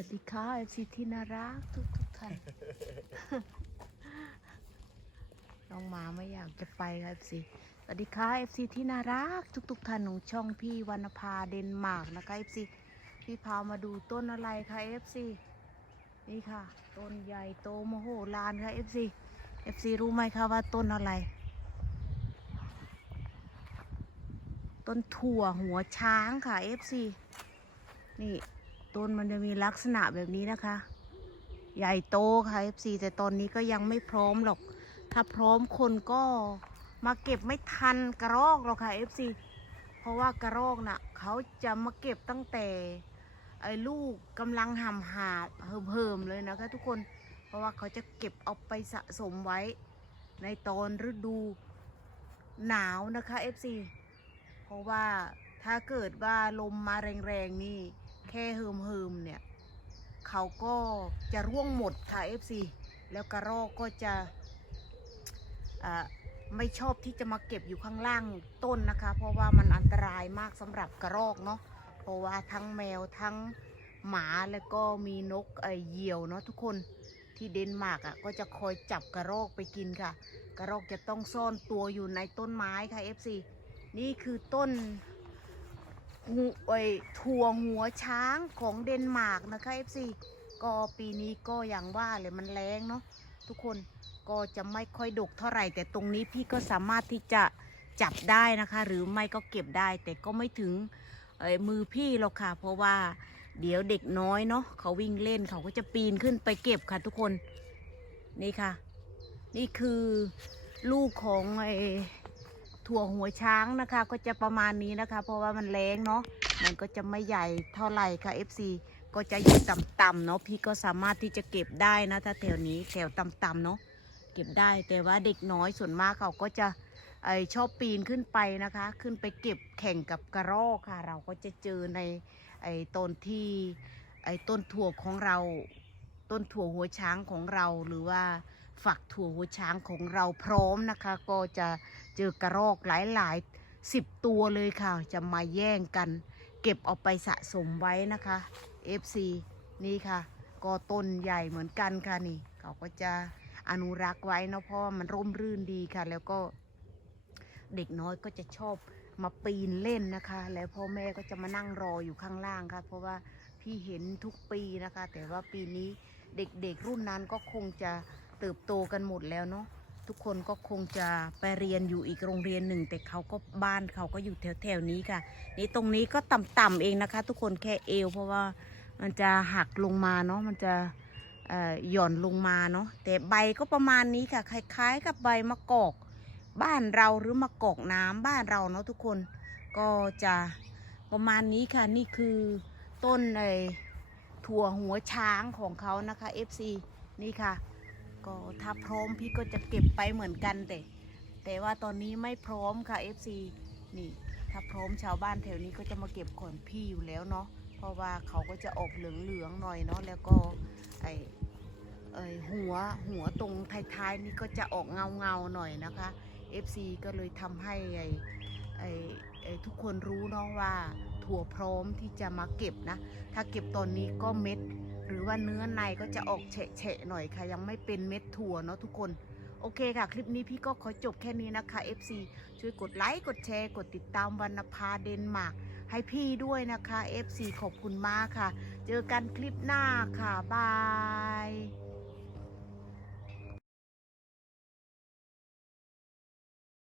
วัสดีค่ะเอฟซีที่น่ารักทุกทุกท่าน น้องหมาไม่อยากจะไปค่ะเอฟซีสวัสดีค่ะเอฟซีที่น่ารักทุกทุกท่านของช่องพี่วรรณภาเดนมาร์กนะคะเอฟซีพี่พามาดูต้นอะไรคะเอฟซีนี่ค่ะ ต้นใหญ่โตมโหฬารค่ะเอฟซีเอฟซีรู้ไหมคะว่าต้นอะไร ต้นถั่วหัวช้างค่ะเอฟซีนี่ ต้นมันจะมีลักษณะแบบนี้นะคะ ใหญ่โตค่ะ FC แต่ตอนนี้ก็ยังไม่พร้อมหรอก ถ้าพร้อมคนก็มาเก็บไม่ทันกระรอกหรอกค่ะ FC เพราะว่ากระรอกน่ะเขาจะมาเก็บตั้งแต่ไอ้ลูกกำลังห่ำหาเหิมเหมเลยนะคะทุกคน เพราะว่าเขาจะเก็บเอาไปสะสมไว้ ในตอนฤดูหนาวนะคะ FC เพราะว่าถ้าเกิดว่าลมมาแรงๆนี่ แค่เฮิมเฮิมๆเนี่ยเขาก็จะร่วงหมดค่ะ FC แล้วกระรอกก็จะไม่ชอบที่จะมาเก็บอยู่ข้างล่างต้นนะคะ เพราะว่ามันอันตรายมากสำหรับกระรอกเนาะเพราะว่าทั้งแมวทั้งหมาแล้วก็มีนกเอ่อเหยี่ยวเนาะทุกคนที่เดนมาร์กอะก็จะคอยจับกระรอกไปกินค่ะ กระรอกจะต้องซ่อนตัวอยู่ในต้นไม้ค่ะ FC นี่คือต้น หูไอถั่วหัวช้างของเดนมาร์กนะคะ FC ก็ปีนี้ก็อย่างว่าเลยมันแรงเนาะทุกคนก็จะไม่ค่อยดกเท่าไหร่ แต่ตรงนี้พี่ก็สามารถที่จะจับได้นะคะ หรือไม่ก็เก็บได้ แต่ก็ไม่ถึงเอ่ยมือพี่หรอกค่ะ เพราะว่าเดี๋ยวเด็กน้อยเนาะเขาวิ่งเล่นเขาก็จะปีนขึ้นไปเก็บค่ะทุกคนนี่ค่ะ นี่คือลูกของไอ ถั่วหัวช้างนะคะ ก็จะประมาณนี้นะคะ เพราะว่ามันแรงเนาะมันก็จะไม่ใหญ่เท่าไหร่ค่ะ FC ก็จะอยู่ต่ำๆเนาะพี่ก็สามารถที่จะเก็บได้นะถ้าแถวนี้แถวต่ำๆเนาะเก็บได้แต่ว่าเด็กน้อยส่วนมากเขาก็จะไอชอบปีนขึ้นไปนะคะ ขึ้นไปเก็บแข่งกับกระรอกค่ะ เราก็จะเจอในไอต้นที่ไอต้นถั่วของเรา ต้นถั่วหัวช้างของเราหรือว่า ฝักถั่วหัวช้างของเราพร้อมนะคะ ก็จะเจอกระรอกหลายหลายสิบตัวเลยค่ะ จะมาแย่งกัน เก็บเอาไปสะสมไว้นะคะ FC นี่ค่ะ ก็ต้นใหญ่เหมือนกันค่ะนี่ เขาก็จะอนุรักษ์ไว้เนาะเพราะมันร่มรื่นดีค่ะ แล้วก็เด็กน้อยก็จะชอบมาปีนเล่นนะคะ แล้วพ่อแม่ก็จะมานั่งรออยู่ข้างล่างค่ะ เพราะว่าพี่เห็นทุกปีนะคะ แต่ว่าปีนี้เด็กๆรุ่นนั้นก็คงจะ เติบโตกันหมดแล้วเนาะทุกคนก็คงจะไปเรียนอยู่อีกโรงเรียนหนึ่ง แต่เขาก็บ้านเขาก็อยู่แถวแถวๆนี้ค่ะ นี่ตรงนี้ก็ต่ำๆเองนะคะ ทุกคนแค่เอว เพราะว่ามันจะหักลงมาเนาะมันจะหย่อนลงมาเนาะแต่ใบก็ประมาณนี้ค่ะ คล้าย ๆ กับใบมะกอก บ้านเราหรือมะกอกน้ำบ้านเราเนาะทุกคนก็จะประมาณนี้ค่ะนี่คือต้นไอถั่วหัวช้างของเขานะคะ FC นี่ค่ะ ก็ถ้าพร้อมพี่ก็จะเก็บไปเหมือนกันแต่แต่ว่าตอนนี้ไม่พร้อมค่ะ FC นี่ถ้าพร้อมชาวบ้านแถวนี้ก็จะมาเก็บก่อนพี่อยู่แล้วเนาะเพราะว่าเขาก็จะออกเหลืองๆหน่อยเนาะแล้วก็ไอเอหัวหัวตรงท้ายๆนี่ก็จะออกเงาเงาๆหน่อยนะคะ FC ก็เลยทำให้ไอไอไอทุกคนรู้เนาะว่าถั่วพร้อมที่จะมาเก็บนะ ถ้าเก็บตอนนี้ก็เม็ด หรือว่าเนื้อในก็จะออกเฉะๆหน่อยค่ะ ยังไม่เป็นเม็ดถั่วเนาะทุกคน โอเคค่ะ คลิปนี้พี่ก็ขอจบแค่นี้นะคะ FC ช่วยกดไลค์กดแชร์กดติดตามวรรณภาเดนมาร์กให้พี่ด้วยนะคะ FC ขอบคุณมากค่ะ เจอกันคลิปหน้าค่ะบาย